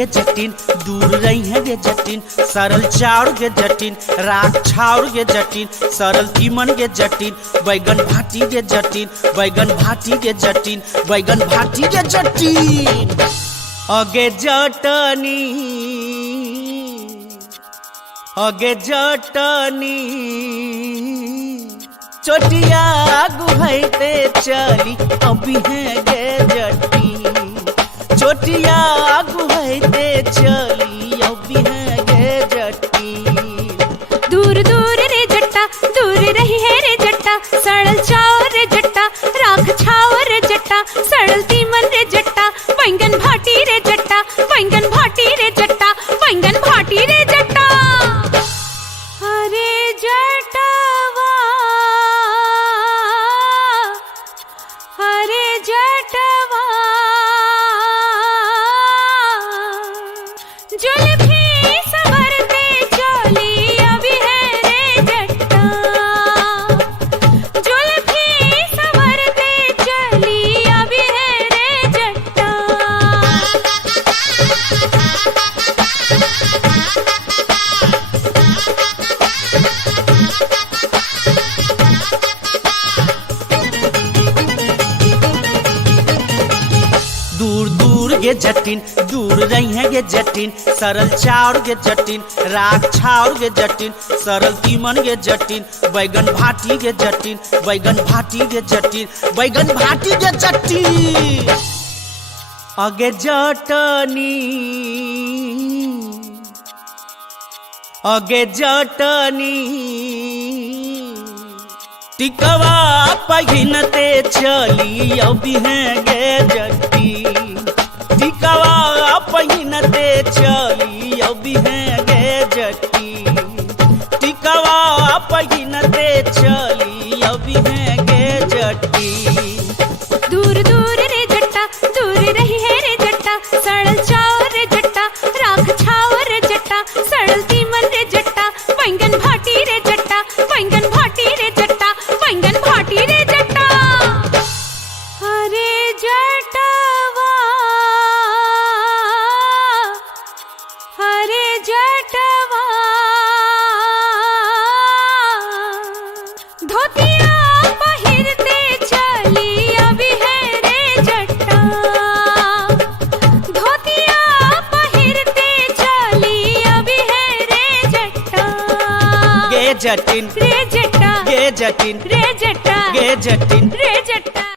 गे जटिन, दूर रही है गे जटिन, सरल चाउर गे जटिन, राख छाउर गे जटिन, सरल तीमन गे जटिन, बैगन भाटी गे जटिन, बैगन भाटी गे जटिन, बैगन भाटी गे जटिन। अगे जटनी, अगे जटनी, चोटिया गुहते चली अभी है गे जटिन, चोटिया गुहते चली अभी है गे जटिन। दूर दूर रे जट्टा, दूर रही है रे जट्टा, सड़ल चावल रे जट्टा, राख छावर रे जट्टा, सड़ल तीमन रे जट्टा, बैंगन भाटी रे जट्टा, बैंगन भाटी रे जट्टा, बैंगन भाटी रे जट्टा। अरे जटवा, अरे जटवा, जुल्फी संवरते चली अभी है रे जट्टा, जुल्फी संवरते चली अभी है रे जट्टा। दूर दूर गे जटिन, दूर रही है गे जटिन, सरल चाउर गे जटिन, राख छाउर गे जटिन, सरल तीमन गे जटिन, बैगन भाटी गे जटिन, बैगन भाटी गे जटिन, बैगन भाटी गे जटिन। अगे जटनी, अगे जटनी, टिकवा पहिनते चली अभी है गे जटिन, टिकवा पहिनते चली अभी है गे जटिन, टिकवा पहिनते चली अभी है गे जटिन। दूर दूर रे जट्टा, दूर रही है रे जट्टा, सड़ल चावल रे जट्टा, राख छावर रे जट्टा, सड़ल तीमन रे जट्टा, बैंगन भाटी रे जट्टा, बैंगन भाटी रे जट्टा, बैंगन भाटी रे जट्टा। अरे जटवा, अरे जटवा, धोतिया पहिरते चली अभी है रे जट्टा, धोतिया पहिरते चली अभी है रे जट्टा। गे जटिन, रे जट्टा, गे जटिन, रे जट्टा, गे जटिन। रे जट्टा।